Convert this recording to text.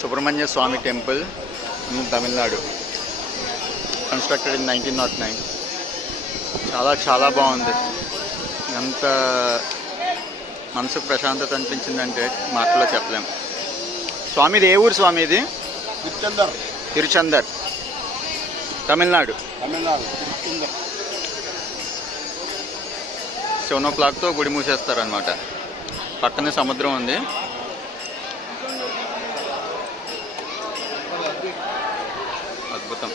Subrahmanya Swamy temple in Tamil Nadu, constructed in 1909. చాలా చాలా బాగుంది. ఎంత మనసుకు ప్రశాంతత అనిపించిందంటే మాటలో చెప్పలేం. స్వామిది ఏ ఊరు స్వామి? ఇది తిరుచందర్, తమిళనాడు. 7 o'clockతో గుడి మూసేస్తారనమాట. పక్కనే సముద్రం ఉంది. అద్భుతం.